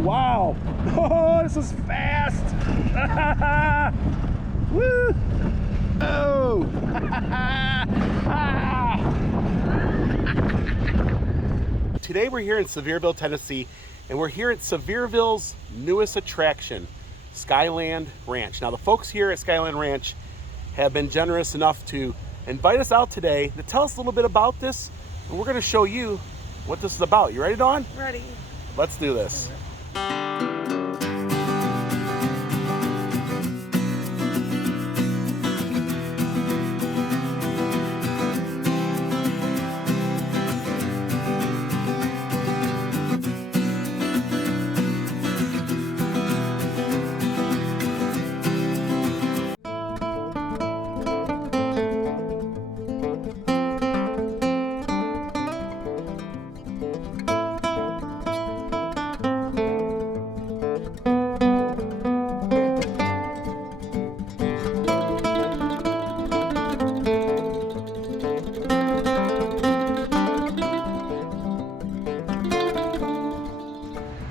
wow. Oh, this is fast. Woo. Oh. Today we're here in Sevierville, Tennessee, and we're here at Sevierville's newest attraction, Skyland Ranch. Now the folks here at Skyland Ranch have been generous enough to invite us out today to tell us a little bit about this, and we're going to show you what this is about. You ready, Dawn? Ready. Let's do this.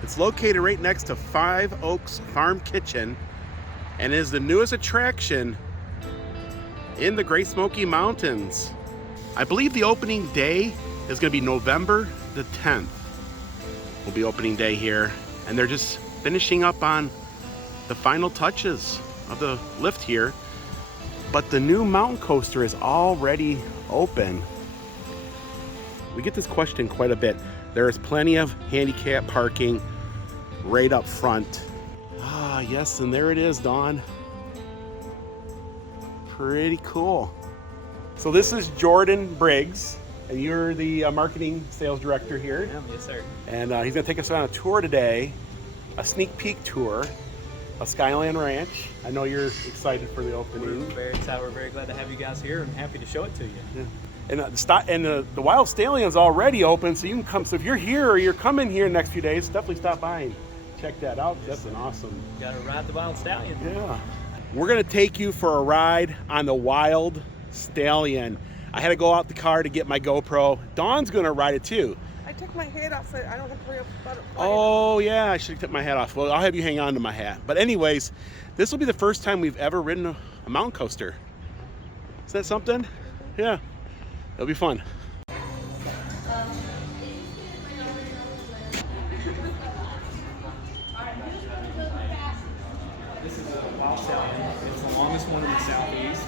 It's located right next to Five Oaks Farm Kitchen and is the newest attraction in the Great Smoky Mountains. I believe the opening day is going to be November the 10th. Will be opening day here, and they're just finishing up on the final touches of the lift here. But the new mountain coaster is already open. We get this question quite a bit. There is plenty of handicap parking right up front. Ah, yes, and there it is, Dawn. Pretty cool. So this is Jordan Briggs, and you're the marketing sales director here. Yes, sir. And he's gonna take us on a tour today, a sneak peek tour of Skyland Ranch. I know you're excited for the opening. We're very excited. We're very glad to have you guys here and happy to show it to you. Yeah. And the Wild Stallion's already open, so you can come. So if you're here or you're coming here in the next few days, definitely stop by and check that out. That's an awesome. You gotta ride the Wild Stallion. Yeah. We're gonna take you for a ride on the Wild Stallion. I had to go out the car to get my GoPro. Dawn's gonna ride it too. I took my hat off so I don't have to worry about it. Oh yeah, I should have took my hat off. Well, I'll have you hang on to my hat. But anyways, this will be the first time we've ever ridden a mountain coaster. Is that something? Yeah. It'll be fun. This is a Wild Stallion. It's the longest one in the southeast.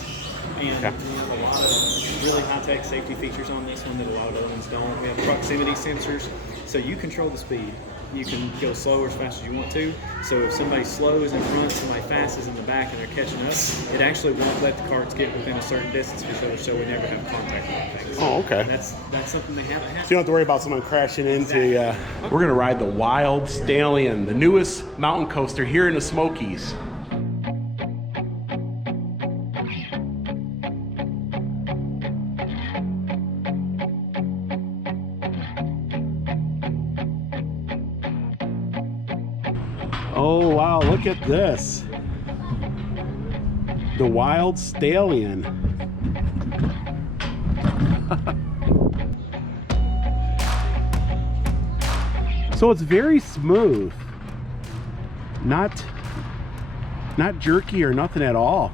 And we have a lot of really high-tech safety features on this one that a lot of other ones don't. We have proximity sensors, so you control the speed. You can go slow or as fast as you want to. So if somebody slow is in front, somebody fast is in the back, and they're catching us, it actually won't let the carts get within a certain distance for sure, so we never have contact with things. Oh, okay. That's something they haven't had. So you don't have to worry about someone crashing into you. We're gonna ride the Wild Stallion, the newest mountain coaster here in the Smokies. Oh wow, look at this. The Wild Stallion. So it's very smooth. Not jerky or nothing at all.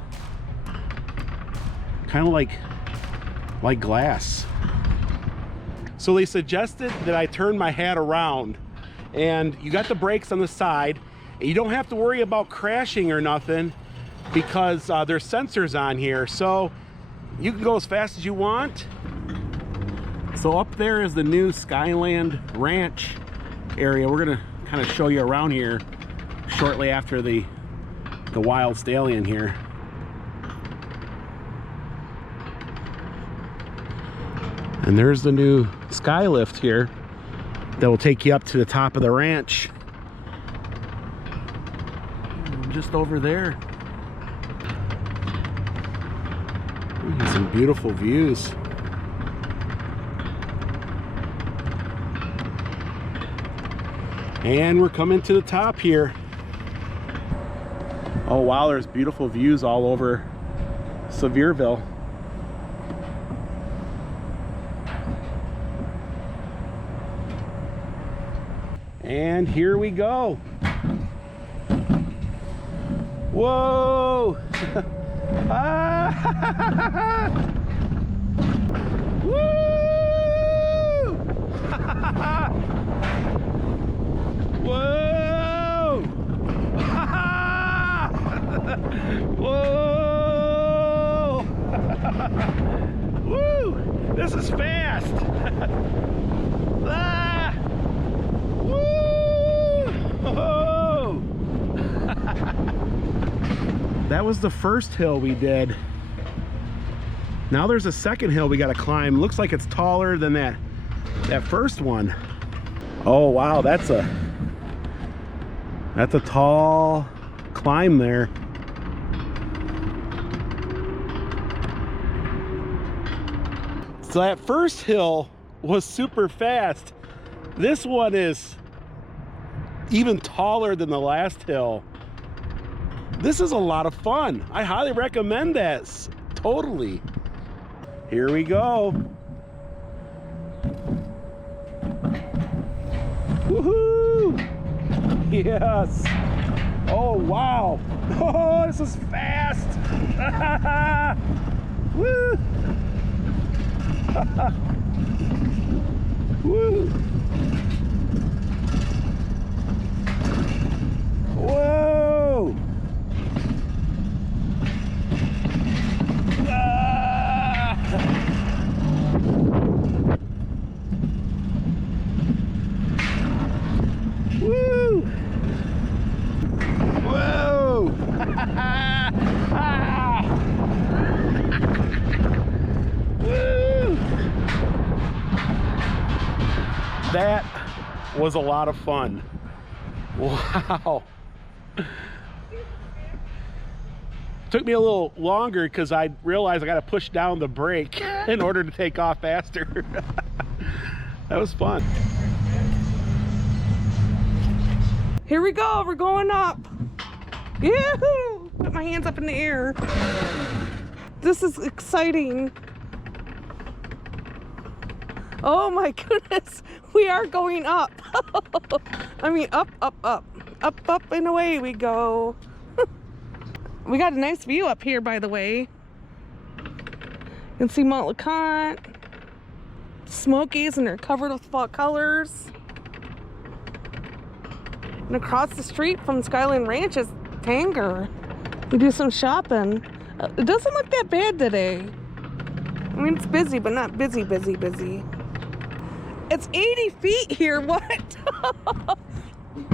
Kind of like glass. So they suggested that I turn my hat around, and you got the brakes on the side. You don't have to worry about crashing or nothing because there's sensors on here, so you can go as fast as you want. So up there is the new Skyland Ranch area. We're gonna kind of show you around here shortly after the Wild Stallion here. And there's the new sky lift here that will take you up to the top of the ranch. Just over there. Some beautiful views. And we're coming to the top here. Oh wow, there's beautiful views all over Sevierville. And here we go. Whoa! Ah! Woo! Whoa! Whoa! Woo! This is fast! Ah! Woo! Whoa! That was the first hill we did. Now there's a second hill we got to climb. Looks like it's taller than that first one. Oh wow, that's a tall climb there. So that first hill was super fast. This one is even taller than the last hill. This is a lot of fun. I highly recommend that. Totally. Here we go. Woohoo! Yes. Oh wow. Oh, this is fast. Woo! Woo! Whoa! Woo! Whoa! Woo! That was a lot of fun. Wow. Took me a little longer because I realized I got to push down the brake in order to take off faster. That was fun. Here we go, we're going up. Yoo-hoo! Put my hands up in the air. This is exciting. Oh my goodness, we are going up. I mean, up, up, up. Up, up, and away we go. We got a nice view up here, by the way. You can see Mount LeConte, Smokies, and they're covered with fall colors. And across the street from Skyland Ranch is Tanger. We do some shopping. It doesn't look that bad today. I mean, it's busy, but not busy, busy, busy. It's 80 feet here, what?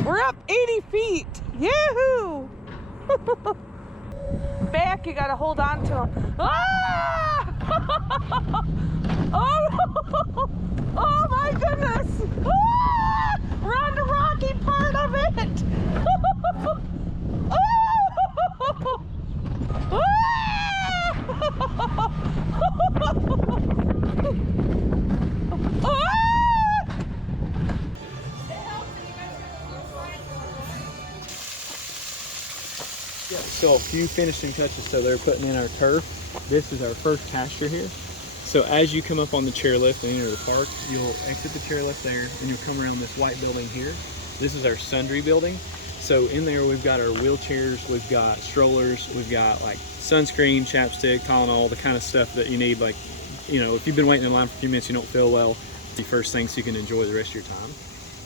We're up 80 feet. Yahoo! Back, you gotta hold on to them. Ah! Oh! Oh my goodness! Ah! We're on the rocky part of it! Oh! Ah! So a few finishing touches. So they're putting in our turf. This is our first pasture here. So as you come up on the chairlift and enter the park, you'll exit the chairlift there and you'll come around this white building here. This is our sundry building. So in there we've got our wheelchairs, we've got strollers, we've got like sunscreen, chapstick, Tylenol, the kind of stuff that you need. Like, you know, if you've been waiting in line for a few minutes, you don't feel well, the first thing so you can enjoy the rest of your time.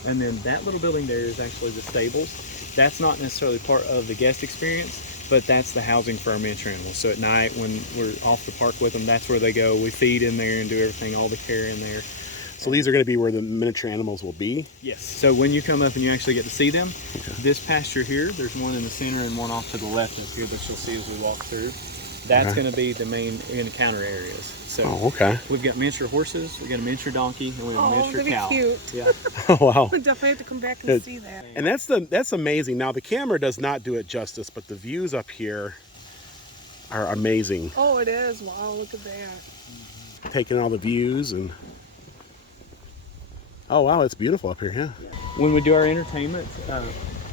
And then that little building there is actually the stables. That's not necessarily part of the guest experience, but that's the housing for our miniature animals. So at night when we're off the park with them, that's where they go. We feed in there and do everything, all the care in there. So these are going to be where the miniature animals will be? Yes. So when you come up and you actually get to see them, this pasture here, there's one in the center and one off to the left up here that you'll see as we walk through. That's going to be the main encounter areas. So we've got miniature horses, we've got a miniature donkey, and we have a miniature cow. Cute. Yeah. Oh wow. We definitely have to come back and see that. And that's amazing. Now the camera does not do it justice, but the views up here are amazing. Oh, it is. Wow, look at that. Taking all the views and oh wow, it's beautiful up here, yeah. When we do our entertainment,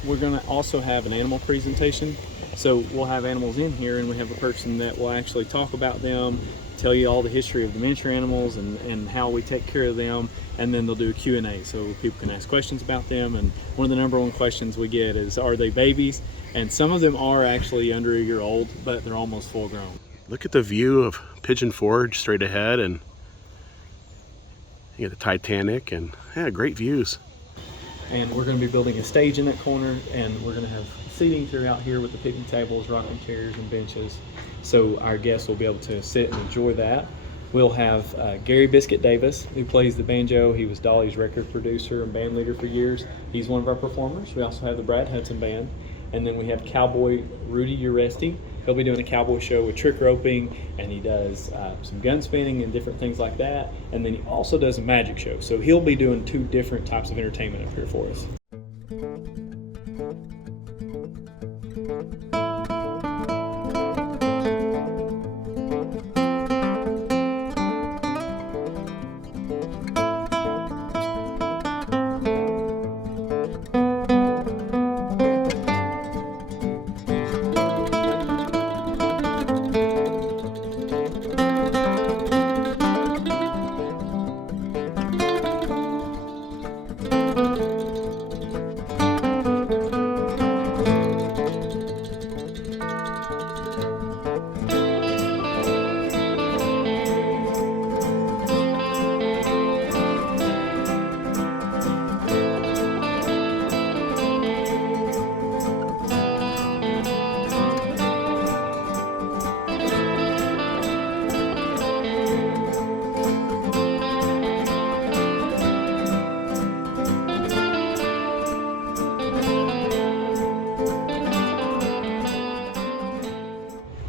we're going to also have an animal presentation. So we'll have animals in here and we have a person that will actually talk about them tell you all the history of the miniature animals and how we take care of them, and then they'll do a Q&A so people can ask questions about them. And one of the number one questions we get is, are they babies? And some of them are actually under a year old, but they're almost full grown. Look at the view of Pigeon Forge straight ahead, and you get the Titanic, and yeah, great views. And we're going to be building a stage in that corner, and we're going to have seating throughout here with the picnic tables, rocking chairs, and benches, so our guests will be able to sit and enjoy that. We'll have Gary Biscuit Davis, who plays the banjo. He was Dolly's record producer and band leader for years. He's one of our performers. We also have the Brad Hudson Band. And then we have Cowboy Rudy Uresti. He'll be doing a cowboy show with trick roping, and he does some gun spinning and different things like that. And then he also does a magic show. So he'll be doing 2 different types of entertainment up here for us.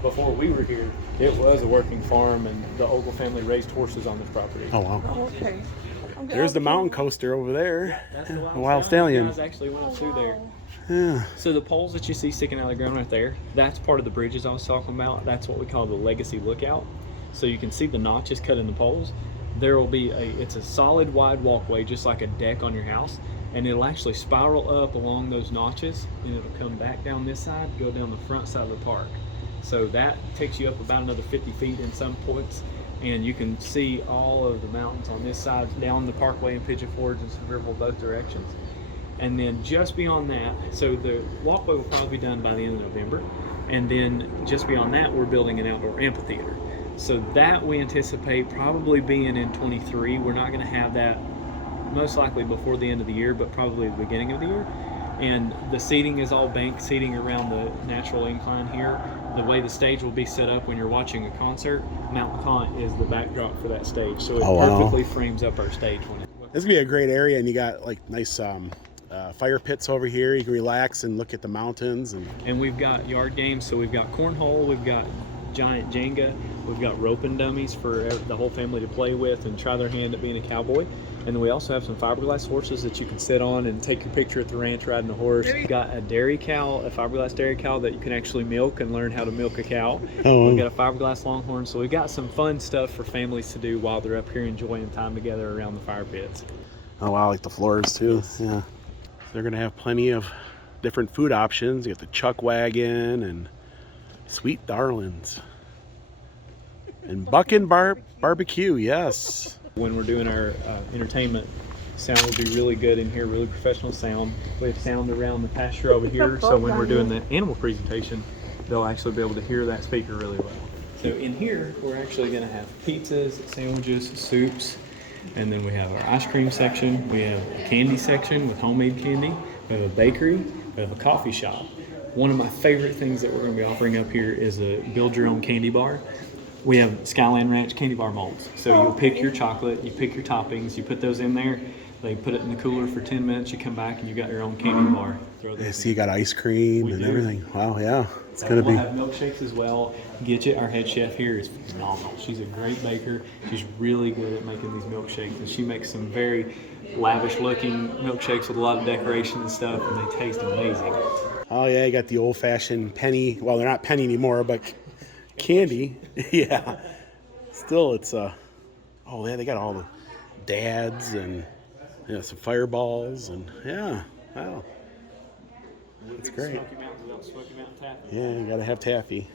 Before we were here, it was a working farm, and the Ogle family raised horses on this property. Oh wow. Oh, okay. There's the mountain coaster over there. That's the Wild Stallion. Guys actually went up through there. Yeah. So the poles that you see sticking out of the ground right there, that's part of the bridges I was talking about. That's what we call the legacy lookout. So you can see the notches cut in the poles. There will be it's a solid wide walkway, just like a deck on your house, and it'll actually spiral up along those notches, and it'll come back down this side, go down the front side of the park. So that takes you up about another 50 feet in some points, and you can see all of the mountains on this side, down the parkway in Pigeon Forge and Sevierville, both directions. And then just beyond that, so the walkway will probably be done by the end of November, and then just beyond that, we're building an outdoor amphitheater. So that we anticipate probably being in 23. We're not going to have that most likely before the end of the year, but probably the beginning of the year. And the seating is all bank seating around the natural incline here. The way the stage will be set up when you're watching a concert, Mount LeConte is the backdrop for that stage. So it perfectly frames up our stage. This would be a great area, and you got like nice fire pits over here. You can relax and look at the mountains. And we've got yard games, so we've got cornhole, we've got giant Jenga, we've got roping dummies for the whole family to play with and try their hand at being a cowboy. And then we also have some fiberglass horses that you can sit on and take your picture at the ranch riding a horse. We've got a dairy cow, a fiberglass dairy cow that you can actually milk and learn how to milk a cow. Oh. We've got a fiberglass longhorn, so we've got some fun stuff for families to do while they're up here enjoying time together around the fire pits. Oh wow, like the floors too. Yeah. They're gonna have plenty of different food options. You got the chuck wagon and sweet darlings. And bucking barbecue, yes. When we're doing our entertainment, sound will be really good in here, really professional sound. We have sound around the pasture over here, so when we're doing the animal presentation, they'll actually be able to hear that speaker really well. So in here, we're actually gonna have pizzas, sandwiches, soups, and then we have our ice cream section. We have a candy section with homemade candy. We have a bakery, we have a coffee shop. One of my favorite things that we're gonna be offering up here is a build your own candy bar. We have Skyland Ranch candy bar molds. So you'll pick your chocolate, you pick your toppings, you put those in there, they put it in the cooler for 10 minutes, you come back and you got your own candy bar. Yeah, see, you got ice cream and everything. Wow, yeah. It's We'll gonna be. have milkshakes as well. Gidget, our head chef here, is phenomenal. She's a great baker. She's really good at making these milkshakes, and she makes some very lavish looking milkshakes with a lot of decoration and stuff, and they taste amazing. Oh yeah, you got the old fashioned penny. Well, they're not penny anymore, but candy. Yeah. Still, it's oh yeah, they got all the dads and some fireballs and yeah. Wow. That's great. Smoky Mountains without Smoky Mountain taffy. Yeah, you gotta have taffy.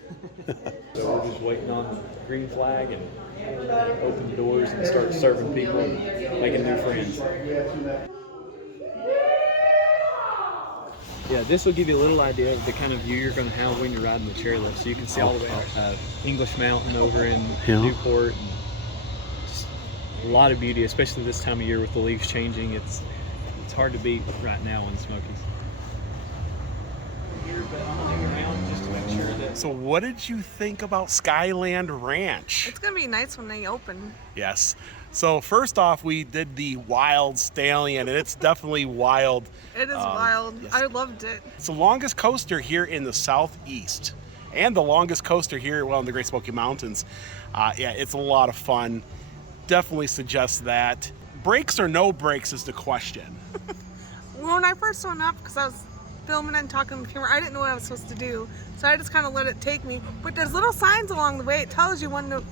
So we're just waiting on the green flag and open the doors and start serving people and making new friends. Yeah, this will give you a little idea of the kind of view you're going to have when you're riding the chairlift. So you can see all the way out English Mountain over in Newport. And just a lot of beauty, especially this time of year with the leaves changing. It's hard to beat right now in the Smokies. So what did you think about Skyland Ranch? It's gonna be nice when they open. Yes. So first off, we did the wild Stallion, and it's definitely wild. It is wild. Yes. I loved it. It's the longest coaster here in the southeast, and the longest coaster here, well, in the Great Smoky Mountains. Yeah, it's a lot of fun. Definitely suggest that. Brakes or no brakes is the question. When I first went up, because I was filming and talking to the camera, I didn't know what I was supposed to do, so I just kind of let it take me. But there's little signs along the way. It tells you when to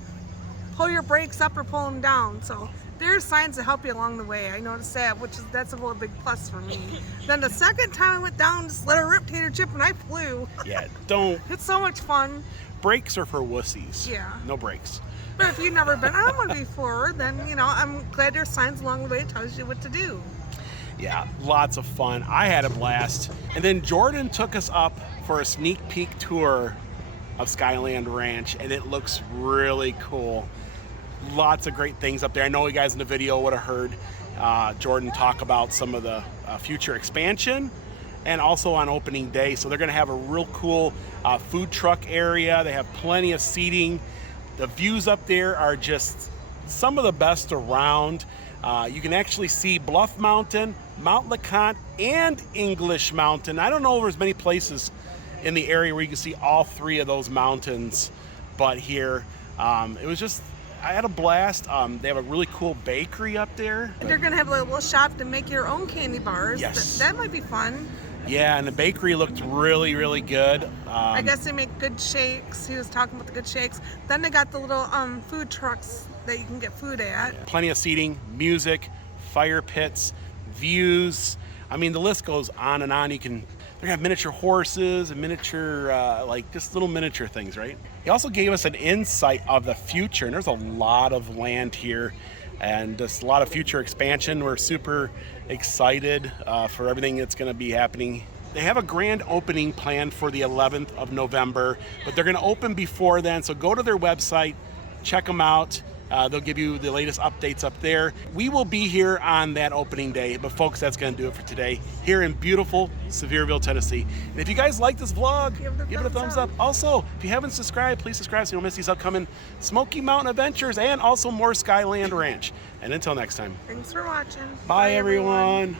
pull your brakes up or pull them down. So there's signs to help you along the way. I noticed that, that's a real big plus for me. Then the second time I went down, just let a rip tater chip and I flew. Yeah, don't. It's so much fun. Brakes are for wussies. Yeah. No brakes. But if you've never been on one before, then, you know, I'm glad there's signs along the way that tells you what to do. Yeah, lots of fun. I had a blast. And then Jordan took us up for a sneak peek tour of Skyland Ranch, and it looks really cool. Lots of great things up there. I know you guys in the video would have heard Jordan talk about some of the future expansion, and also on opening day. So they're gonna have a real cool food truck area. They have plenty of seating. The views up there are just some of the best around. You can actually see Bluff Mountain, Mount LeConte, and English Mountain. I don't know if there's many places in the area where you can see all three of those mountains, but here, it was just, I had a blast. They have a really cool bakery up there. They're gonna have a little shop to make your own candy bars. Yes. That might be fun. Yeah, and the bakery looked really, really good. I guess they make good shakes. He was talking about the good shakes. Then they got the little food trucks that you can get food at. Plenty of seating, music, fire pits, views. I mean, the list goes on and on. They're gonna have miniature horses and miniature, like just little miniature things, right? He also gave us an insight of the future, and there's a lot of land here and just a lot of future expansion. We're super excited for everything that's gonna be happening. They have a grand opening planned for the 11th of November, but they're gonna open before then, so go to their website, check them out. They'll give you the latest updates up there. We will be here on that opening day, but folks, that's going to do it for today here in beautiful Sevierville, Tennessee. And if you guys like this vlog, give it a thumbs up. Also, if you haven't subscribed, please subscribe so you don't miss these upcoming Smoky Mountain adventures and also more Skyland Ranch. And until next time. Thanks for watching. Bye everyone.